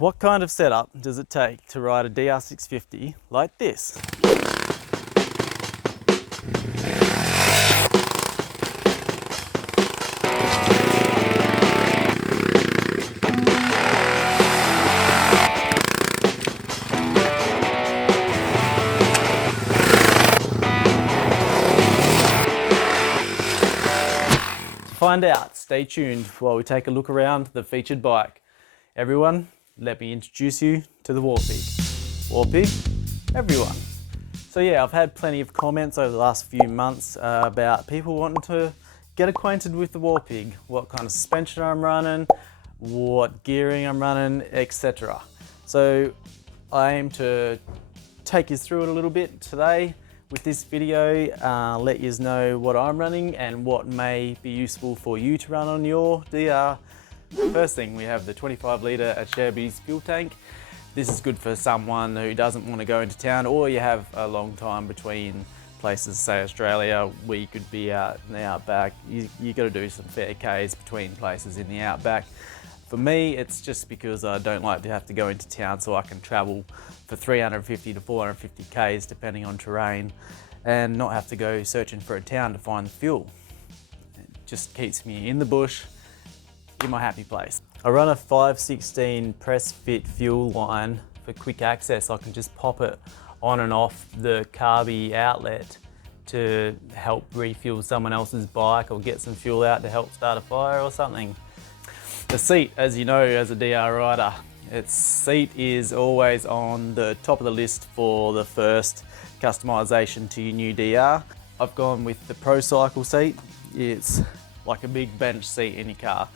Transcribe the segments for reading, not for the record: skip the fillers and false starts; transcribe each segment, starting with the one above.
What kind of setup does it take to ride a DR650 like this? To find out, stay tuned while we take a look around the featured bike. Everyone, let me introduce you to the Warpig. Warpig, everyone. So yeah, I've had plenty of comments over the last few months about people wanting to get acquainted with the Warpig, what kind of suspension I'm running, what gearing I'm running, etc. So I aim to take you through it a little bit today with this video, let you know what I'm running and what may be useful for you to run on your DR. First thing, we have the 25 litre Chevy's fuel tank. This is good for someone who doesn't want to go into town, or you have a long time between places, say Australia, where you could be out in the outback. You got to do some fair Ks between places in the outback. For me, it's just because I don't like to have to go into town, so I can travel for 350 to 450 Ks depending on terrain and not have to go searching for a town to find the fuel. It just keeps me in the bush, in my happy place. I run a 516 press fit fuel line for quick access. I can just pop it on and off the carby outlet to help refuel someone else's bike or get some fuel out to help start a fire or something. The seat, as you know, as a DR rider, its seat is always on the top of the list for the first customization to your new DR. I've gone with the Pro Cycle seat. It's like a big bench seat in your car.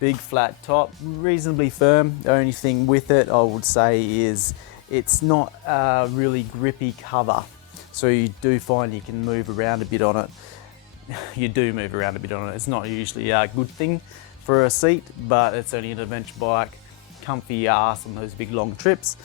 Big flat top, reasonably firm. The only thing with it, I would say, is it's not a really grippy cover. So you do find you can move around a bit on it. You do move around a bit on it. It's not usually a good thing for a seat, but it's only an adventure bike, comfy ass on those big long trips.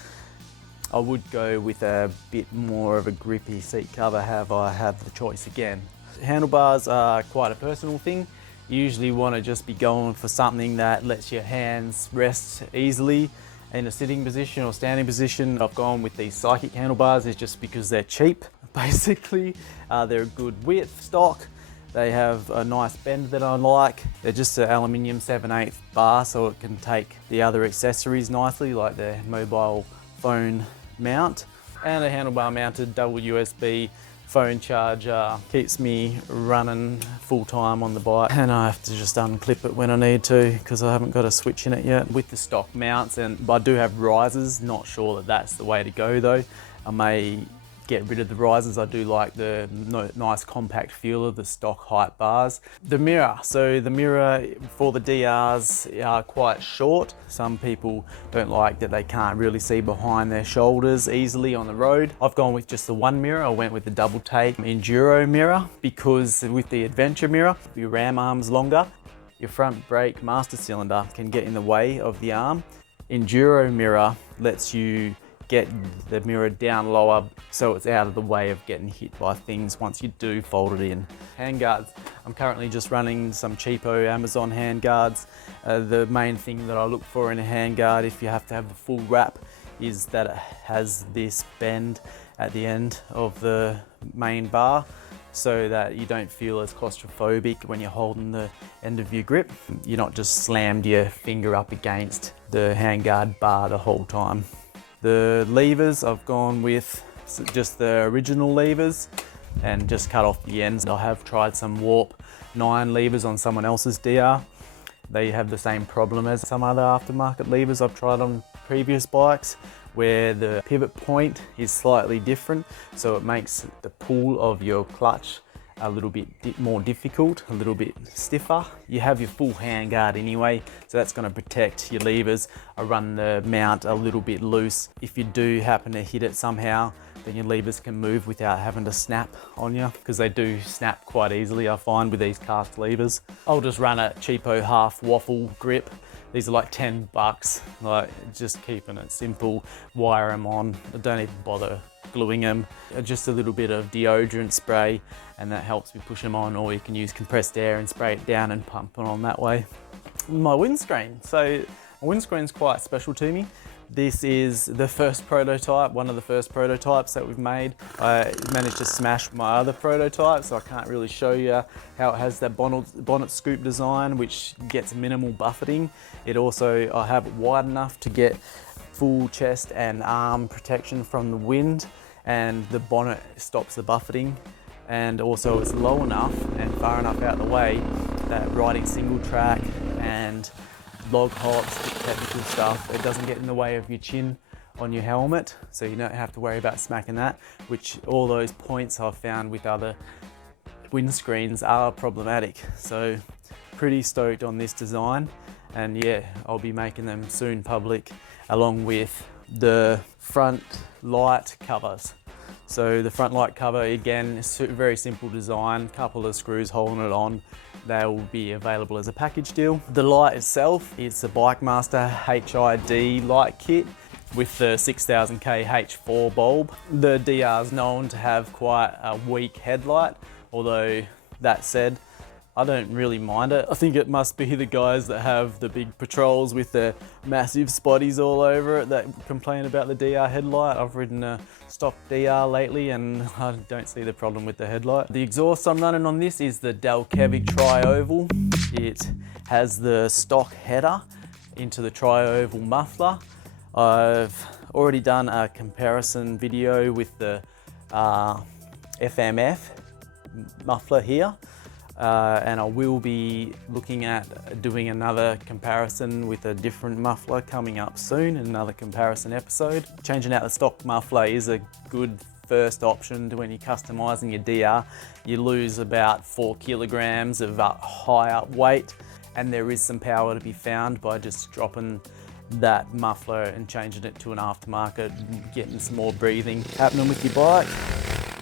I would go with a bit more of a grippy seat cover, have I had the choice again. Handlebars are quite a personal thing. You usually want to just be going for something that lets your hands rest easily in a sitting position or standing position. I've gone with these Psychic handlebars is just because they're cheap. Basically, they're a good width stock. They have a nice bend that I like. They're just an aluminium 7/8 bar, so it can take the other accessories nicely, like the mobile phone mount. And a handlebar mounted double USB phone charger keeps me running full time on the bike, and I have to just unclip it when I need to because I haven't got a switch in it yet. With the stock mounts, and I do have risers, not sure that that's the way to go though. I may get rid of the risers. I do like the nice compact feel of the stock height bars. The mirror, so the mirror for the DRs are quite short. Some people don't like that they can't really see behind their shoulders easily on the road. I've gone with just the one mirror. I went with the double take enduro mirror because with the adventure mirror, your ram arm's longer. Your front brake master cylinder can get in the way of the arm. Enduro mirror lets you get the mirror down lower so it's out of the way of getting hit by things once you do fold it in. Handguards, I'm currently just running some cheapo Amazon handguards. The main thing that I look for in a handguard, if you have to have the full wrap, is that it has this bend at the end of the main bar so that you don't feel as claustrophobic when you're holding the end of your grip. You're not just slammed your finger up against the handguard bar the whole time. The levers, I've gone with just the original levers and just cut off the ends. I have tried some Warp 9 levers on someone else's DR. They have the same problem as some other aftermarket levers I've tried on previous bikes, where the pivot point is slightly different, so it makes the pull of your clutch a little bit more difficult, a little bit stiffer. You have your full handguard anyway, so that's going to protect your levers. I run the mount a little bit loose. If you do happen to hit it somehow, then your levers can move without having to snap on you, because they do snap quite easily, I find, with these cast levers. I'll just run a cheapo half waffle grip. These are like 10 bucks, like just keeping it simple. Wire them on, I don't even bother gluing them. Just a little bit of deodorant spray and that helps me push them on, or you can use compressed air and spray it down and pump it on that way. My windscreen. So my windscreen's quite special to me. This is the first prototype, one of the first prototypes that we've made. I managed to smash my other prototype, so I can't really show you how it has that bonnet scoop design, which gets minimal buffeting. It also, I have it wide enough to get full chest and arm protection from the wind, and the bonnet stops the buffeting. And also it's low enough and far enough out of the way that riding single track and log hops, technical stuff, it doesn't get in the way of your chin on your helmet, so you don't have to worry about smacking that, which all those points I've found with other windscreens are problematic. So pretty stoked on this design, and yeah, I'll be making them soon public, along with the front light covers. So the front light cover, again, is a very simple design, couple of screws holding it on. They will be available as a package deal. The light itself, it's a Bikemaster HID light kit with the 6000K H4 bulb. The DR is known to have quite a weak headlight, although that said, I don't really mind it. I think it must be the guys that have the big patrols with the massive spotties all over it that complain about the DR headlight. I've ridden a stock DR lately and I don't see the problem with the headlight. The exhaust I'm running on this is the Delkevic Tri-Oval. It has the stock header into the Tri-Oval muffler. I've already done a comparison video with the FMF muffler here. And I will be looking at doing another comparison with a different muffler coming up soon, another comparison episode. Changing out the stock muffler is a good first option to when you're customizing your DR. You lose about 4 kilograms of high up weight, and there is some power to be found by just dropping that muffler and changing it to an aftermarket, getting some more breathing happening with your bike.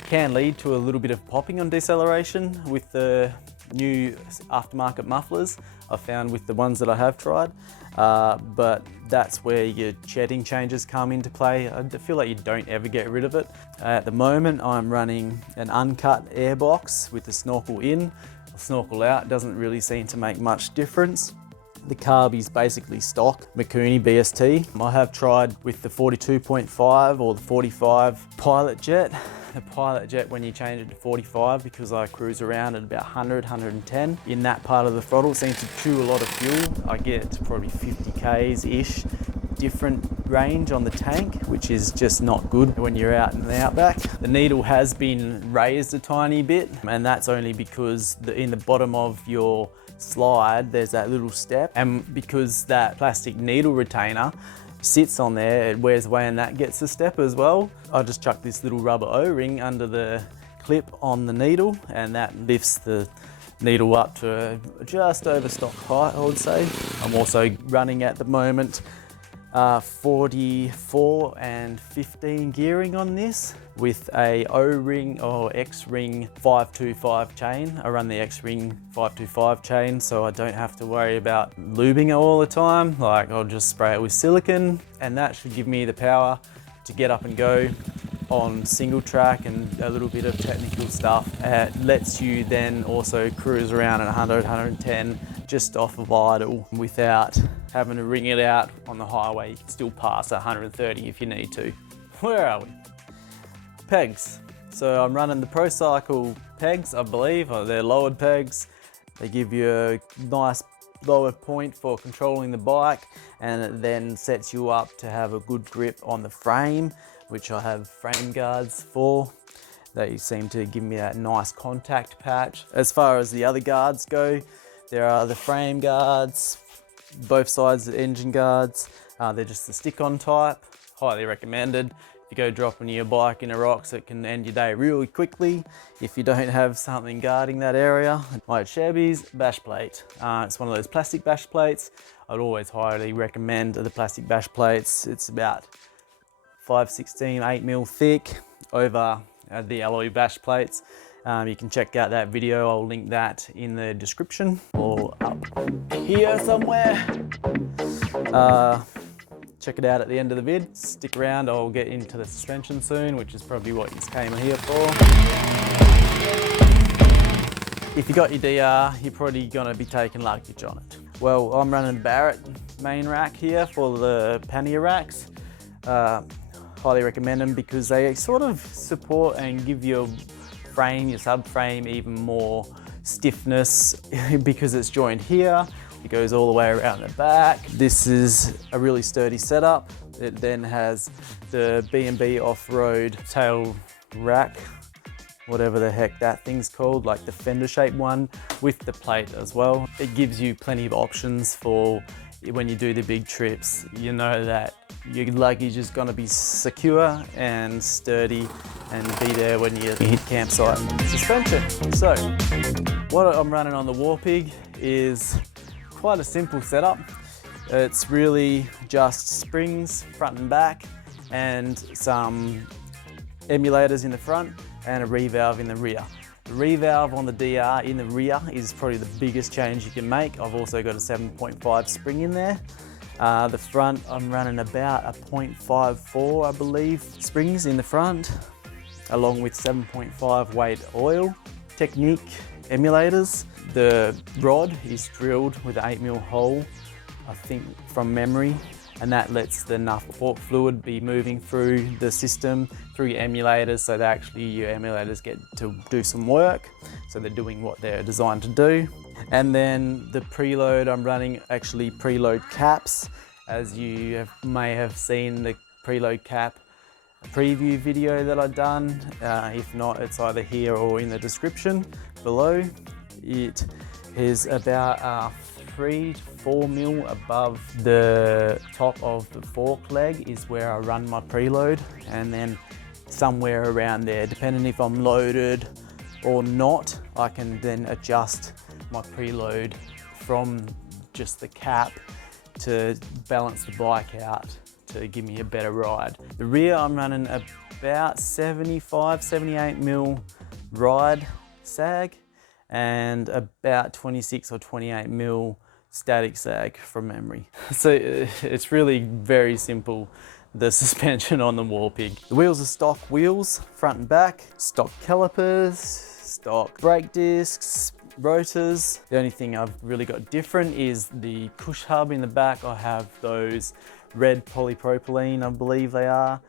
Can lead to a little bit of popping on deceleration with the new aftermarket mufflers I've found with the ones that I have tried, but that's where your shedding changes come into play. I feel like you don't ever get rid of it. At the moment I'm running an uncut air box with the snorkel in, snorkel out. Doesn't really seem to make much difference. The carb is basically stock Mikuni BST. I have tried with the 42.5 or the 45 Pilot Jet. The Pilot Jet, when you change it to 45, because I cruise around at about 100, 110, in that part of the throttle, it seems to chew a lot of fuel. I get probably 50 Ks-ish different range on the tank, which is just not good when you're out in the outback. The needle has been raised a tiny bit, and that's only because in the bottom of your slide, there's that little step, and because that plastic needle retainer sits on there, it wears away and that gets the step as well. I just chuck this little rubber O-ring under the clip on the needle, and that lifts the needle up to just over stock height, I would say. I'm also running at the moment 44 and 15 gearing on this with a O-ring or X-ring 525 chain. I run the X-ring 525 chain, so I don't have to worry about lubing it all the time. Like, I'll just spray it with silicone, and that should give me the power to get up and go on single track and a little bit of technical stuff. It lets you then also cruise around at 100, 110 just off of idle without having to ring it out on the highway. You can still pass 130 if you need to. Where are we? Pegs. So I'm running the Pro Cycle pegs, I believe. They're lowered pegs. They give you a nice lower point for controlling the bike, and it then sets you up to have a good grip on the frame, which I have frame guards for. They seem to give me that nice contact patch. As far as the other guards go, there are the frame guards, both sides of the engine guards. They're just the stick-on type, highly recommended. If you go dropping your bike in a rocks, it can end your day really quickly if you don't have something guarding that area. My Chevy's bash plate. It's one of those plastic bash plates. I'd always highly recommend the plastic bash plates. It's about 5/16, 8mm thick over the alloy bash plates. You can check out that video. I'll link that in the description or up here somewhere. Check it out at the end of the vid. Stick around, I'll get into the suspension soon, which is probably what you came here for. If you got your DR, you're probably gonna be taking luggage on it. Well, I'm running Barrett main rack here for the pannier racks. Highly recommend them because they sort of support and give your frame, your subframe, even more stiffness because it's joined here. It goes all the way around the back. This is a really sturdy setup. It then has the B&B off-road tail rack, whatever the heck that thing's called, like the fender shaped one with the plate as well. It gives you plenty of options for when you do the big trips. You know that your luggage is going to be secure and sturdy and be there when you hit campsite. Suspension. So what I'm running on the Warpig is quite a simple setup. It's really just springs front and back and some emulators in the front and a revalve in the rear. The revalve on the DR in the rear is probably the biggest change you can make. I've also got a 7.5 spring in there. The front, I'm running about a 0.54, I believe, springs in the front, along with 7.5 weight oil. Technique emulators. The rod is drilled with an 8mm hole, I think from memory, and that lets enough fork fluid be moving through the system, through your emulators, so that actually your emulators get to do some work. So they're doing what they're designed to do. And then the preload, I'm running actually preload caps. As you may have seen the preload cap preview video that I've done. If not, it's either here or in the description below. It is about 3 to 4 mil above the top of the fork leg is where I run my preload, and then somewhere around there, depending if I'm loaded or not, I can then adjust my preload from just the cap to balance the bike out to give me a better ride. The rear, I'm running about 75, 78 mil ride sag and about 26 or 28 mil static sag from memory. So it's really very simple, the suspension on the Warpig. The wheels are stock wheels, front and back, stock calipers, stock brake discs, rotors. The only thing I've really got different is the push hub in the back. I have those red polypropylene, I believe they are,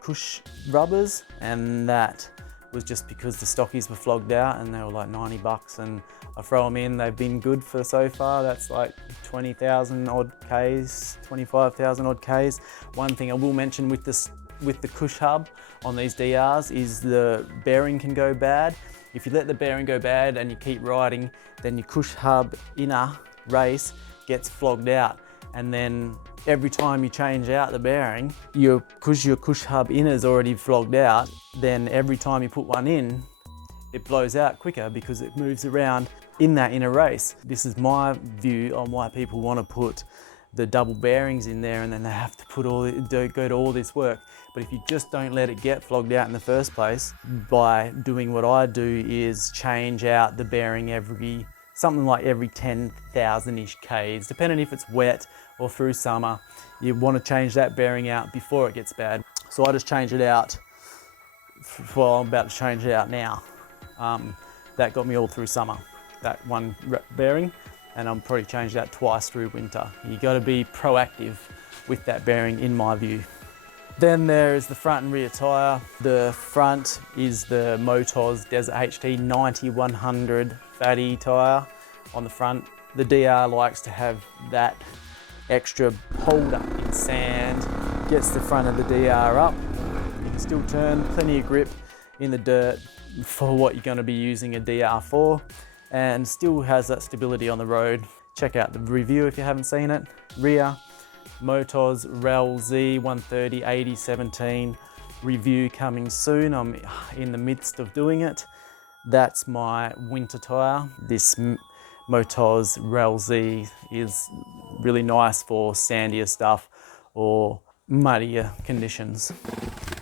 push rubbers, and that was just because the stockies were flogged out and they were like 90 bucks, and I throw them in. They've been good for so far. That's like 20,000 odd Ks, 25,000 odd Ks. One thing I will mention with the push hub on these DRs is the bearing can go bad. If you let the bearing go bad and you keep riding, then your push hub inner race gets flogged out, and then every time you change out the bearing, because your push hub inner is already flogged out, then every time you put one in, it blows out quicker because it moves around in that inner race. This is my view on why people want to put the double bearings in there, and then they have to go to all this work. But if you just don't let it get flogged out in the first place, by doing what I do is change out the bearing something like every 10,000-ish Ks, depending if it's wet or through summer. You want to change that bearing out before it gets bad. So I just change it out. Well, I'm about to change it out now. That got me all through summer, that one bearing, and I'm probably changed that twice through winter. You got to be proactive with that bearing, in my view. Then there is the front and rear tyre. The front is the Motoz Desert HT 90-100 fatty tyre on the front. The DR likes to have that extra hold up in sand, gets the front of the DR up. You can still turn, plenty of grip in the dirt for what you're going to be using a DR for, and still has that stability on the road. Check out the review if you haven't seen it. Rear, Motoz Rel Z 130 8017 review coming soon. I'm in the midst of doing it. That's my winter tyre. This Motoz Rel Z is really nice for sandier stuff or muddier conditions.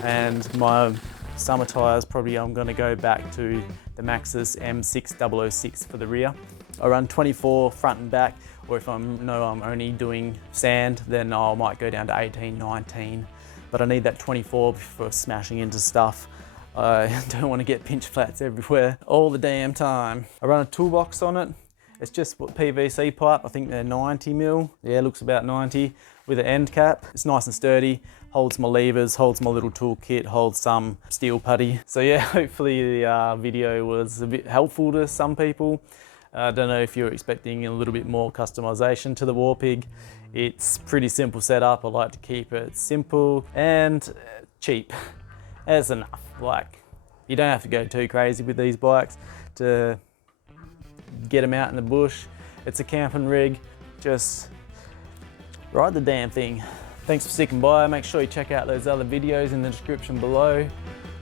And my summer tyres, probably I'm going to go back to the Maxxis M6006 for the rear. I run 24 front and back, or if I'm only doing sand, then I might go down to 18, 19. But I need that 24 for smashing into stuff. I don't want to get pinch flats everywhere all the damn time. I run a toolbox on it. It's just PVC pipe. I think they're 90 mil. Yeah, looks about 90 with an end cap. It's nice and sturdy, holds my levers, holds my little toolkit, holds some steel putty. So yeah, hopefully the video was a bit helpful to some people. I don't know if you're expecting a little bit more customization to the Warpig. It's pretty simple setup. I like to keep it simple and cheap. That's enough. Like, you don't have to go too crazy with these bikes to get them out in the bush. It's a camping rig. Just ride the damn thing. Thanks for sticking by. Make sure you check out those other videos in the description below.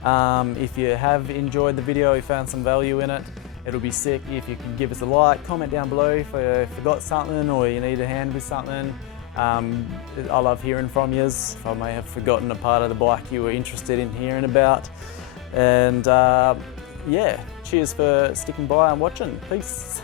If you have enjoyed the video, you found some value in it, it'll be sick if you can give us a like, comment down below if you forgot something or you need a hand with something. I love hearing from yous. If I may have forgotten a part of the bike you were interested in hearing about. And yeah, cheers for sticking by and watching. Peace.